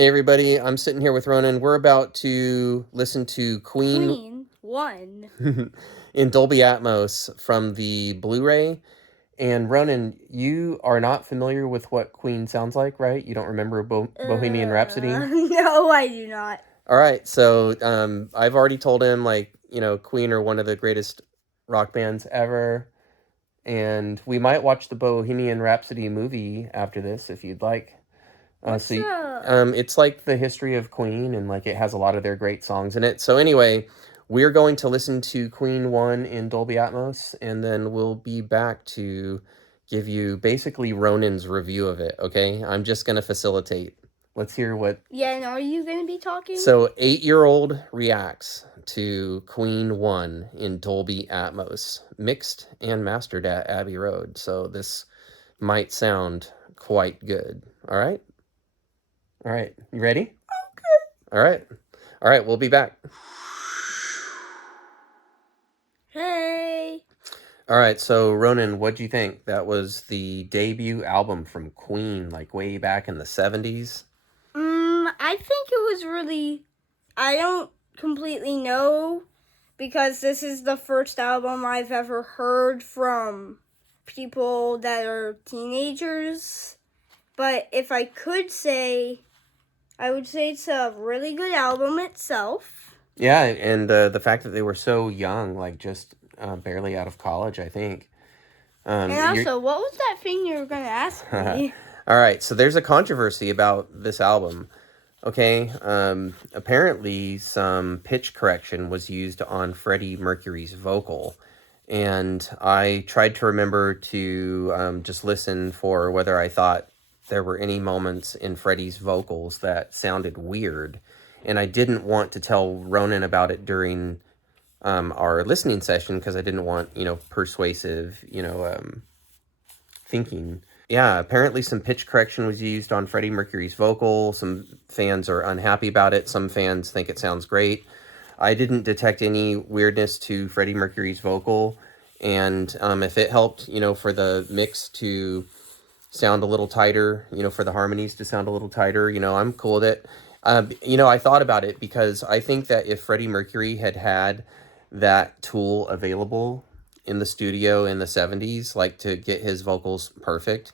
Hey everybody, I'm sitting here with Ronan. We're about to listen to Queen 1 in Dolby Atmos from the Blu-ray. And Ronan, you are not familiar with what Queen sounds like, right? You don't remember Bohemian Rhapsody? No, I do not. All right, so I've already told him, Queen are one of the greatest rock bands ever. And we might watch the Bohemian Rhapsody movie after this if you'd like. It's like the history of Queen, and like it has a lot of their great songs in it. So anyway, we're going to listen to Queen 1 in Dolby Atmos, and then we'll be back to give you basically Ronan's review of it, okay? I'm just going to facilitate. Let's hear what... Yeah, and are you going to be talking? So, 8-year-old reacts to Queen 1 in Dolby Atmos, mixed and mastered at Abbey Road. So this might sound quite good, all right? All right, you ready? Okay. All right, we'll be back. Hey. All right, so Ronan, what'd you think? That was the debut album from Queen, like way back in the 70s? I think it was really... I don't completely know, because this is the first album I've ever heard from people that are teenagers. But if I could say... I would say it's a really good album itself. Yeah, and the fact that they were so young, like just barely out of college, I think. And also, what was that thing you were going to ask me? All right, so there's a controversy about this album. Okay, apparently some pitch correction was used on Freddie Mercury's vocal. And I tried to remember to just listen for whether I thought there were any moments in Freddie's vocals that sounded weird. And I didn't want to tell Ronan about it during our listening session because I didn't want, persuasive, thinking. Yeah, apparently some pitch correction was used on Freddie Mercury's vocal. Some fans are unhappy about it. Some fans think it sounds great. I didn't detect any weirdness to Freddie Mercury's vocal. And if it helped, for the mix to sound a little tighter, for the harmonies to sound a little tighter, I'm cool with it. I thought about it because I think that if Freddie Mercury had had that tool available in the studio in the 70s, like to get his vocals perfect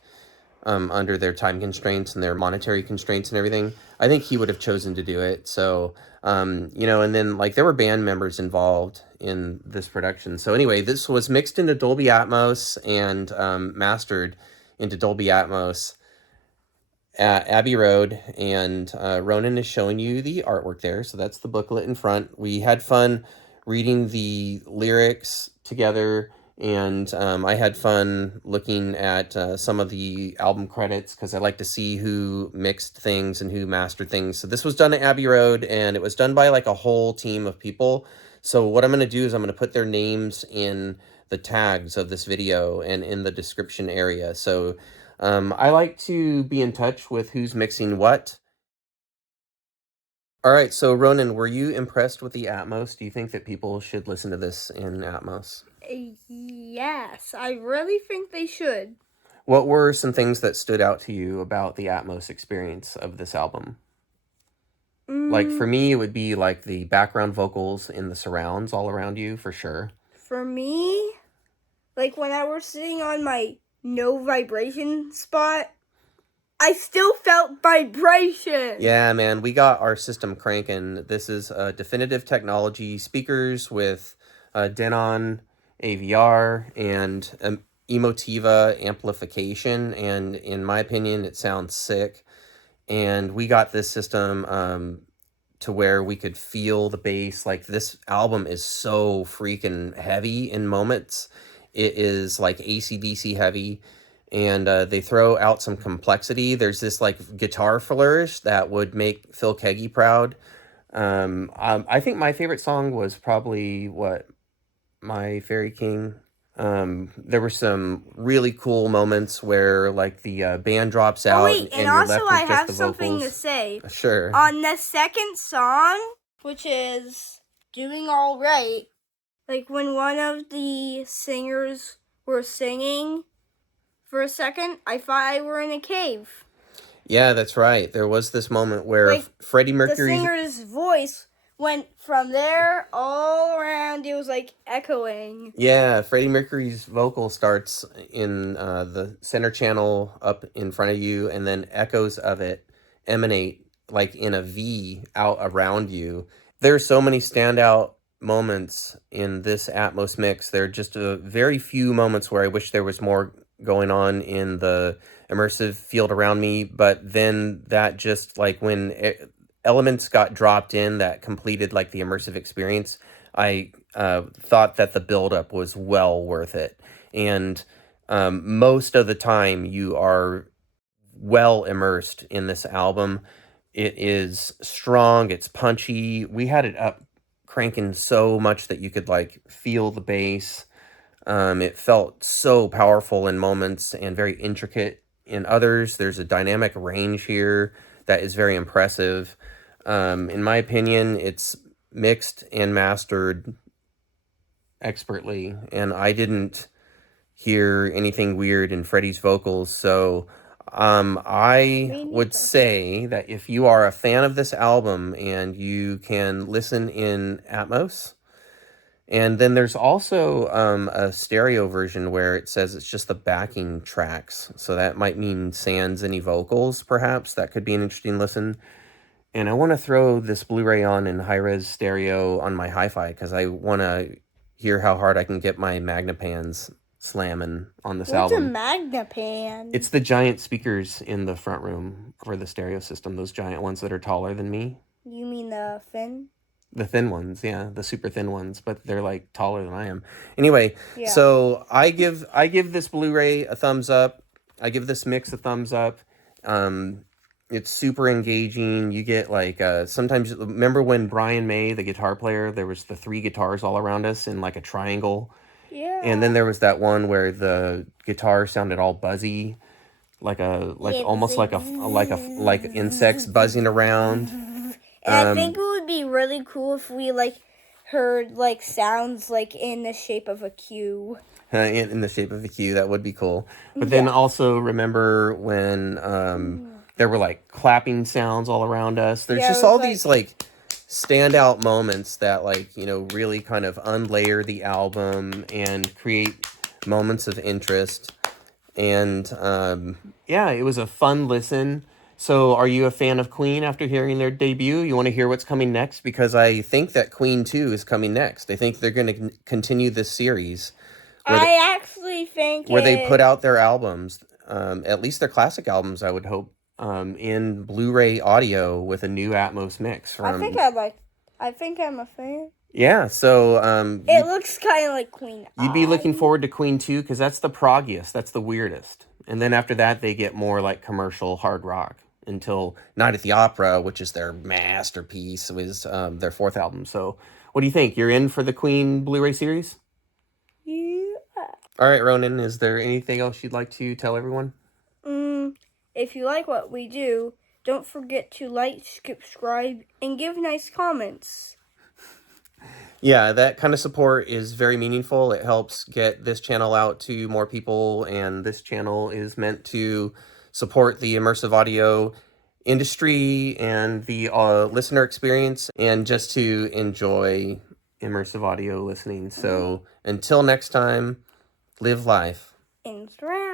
under their time constraints and their monetary constraints and everything, I think he would have chosen to do it. So, and then like there were band members involved in this production. So anyway, this was mixed into Dolby Atmos and mastered into Dolby Atmos at Abbey Road, and Ronan is showing you the artwork there. So that's the booklet in front. We had fun reading the lyrics together, and I had fun looking at some of the album credits because I like to see who mixed things and who mastered things. So this was done at Abbey Road, and it was done by like a whole team of people. So what I'm going to do is I'm going to put their names in the tags of this video and in the description area. So I like to be in touch with who's mixing what. All right, so Ronan, were you impressed with the Atmos? Do you think that people should listen to this in Atmos? Yes, I really think they should. What were some things that stood out to you about the Atmos experience of this album? Like, for me, it would be like the background vocals in the surrounds all around you, for sure. For me, like when I was sitting on my no vibration spot, I still felt vibration. Yeah, man, we got our system cranking. This is Definitive Technology speakers with Denon AVR and Emotiva amplification, and in my opinion, it sounds sick. And we got this system to where we could feel the bass. Like, this album is so freaking heavy in moments. It is like AC/DC heavy, and they throw out some complexity. There's this like guitar flourish that would make Phil Keaggy proud. I think my favorite song was probably My Fairy King. There were some really cool moments where like the band drops out. Oh wait, and also I have something to say. Sure. On the second song, which is Doing All Right, like when one of the singers were singing, for a second, I thought I were in a cave. Yeah, that's right. There was this moment where Like, Freddie the Mercury's... singer's voice went from there all around. It was like echoing. Yeah, Freddie Mercury's vocal starts in the center channel up in front of you, and then echoes of it emanate like in a V out around you. There are so many standout moments in this Atmos mix. There are just a very few moments where I wish there was more going on in the immersive field around me, but then that just like when elements got dropped in that completed like the immersive experience, I thought that the buildup was well worth it. And most of the time, you are well immersed in this album. It is strong, it's punchy. We had it up cranking so much that you could like feel the bass. It felt so powerful in moments and very intricate in others. There's a dynamic range here that is very impressive. In my opinion, it's mixed and mastered expertly, and I didn't hear anything weird in Freddie's vocals. So I Me would neither. say that if you are a fan of this album and you can listen in Atmos, and then there's also a stereo version where it says it's just the backing tracks. So that might mean sans any vocals, perhaps. That could be an interesting listen. And I want to throw this Blu-ray on in high-res stereo on my hi-fi because I want to hear how hard I can get my Magnapans slamming on this What's album. a Magnapan? It's the giant speakers in the front room for the stereo system, those giant ones that are taller than me. You mean the fin? The thin ones, yeah, the super thin ones, but they're like taller than I am. Anyway, Yeah. so I give this Blu-ray a thumbs up. I give this mix a thumbs up. It's super engaging. You get like sometimes, remember when Brian May, the guitar player, there was the 3 guitars all around us in like a triangle. Yeah. And then there was that one where the guitar sounded all buzzy, like almost like insects buzzing around. And I think it would be really cool if we like heard like sounds like in the shape of a Q. In the shape of a Q, that would be cool. But then also remember when there were like clapping sounds all around us. There's just all these like standout moments that like, you know, really kind of unlayer the album and create moments of interest. And yeah, it was a fun listen. So are you a fan of Queen after hearing their debut? You want to hear what's coming next? Because I think that Queen 2 is coming next. I think they're going to continue this series. I actually think where they put out their albums, at least their classic albums, I would hope, in Blu-ray audio with a new Atmos mix. I think I'm a fan. Yeah, so it looks kind of like Queen. You'd be looking forward to Queen 2 because that's the proggiest, that's the weirdest. And then after that, they get more like commercial hard rock until Night at the Opera, which is their masterpiece, was their 4th album. So what do you think? You're in for the Queen Blu-ray series? Yeah. All right, Ronan, is there anything else you'd like to tell everyone? If you like what we do, don't forget to like, subscribe, and give nice comments. Yeah, that kind of support is very meaningful. It helps get this channel out to more people, and this channel is meant to support the immersive audio industry and the listener experience, and just to enjoy immersive audio listening. So until next time, live life. Interact.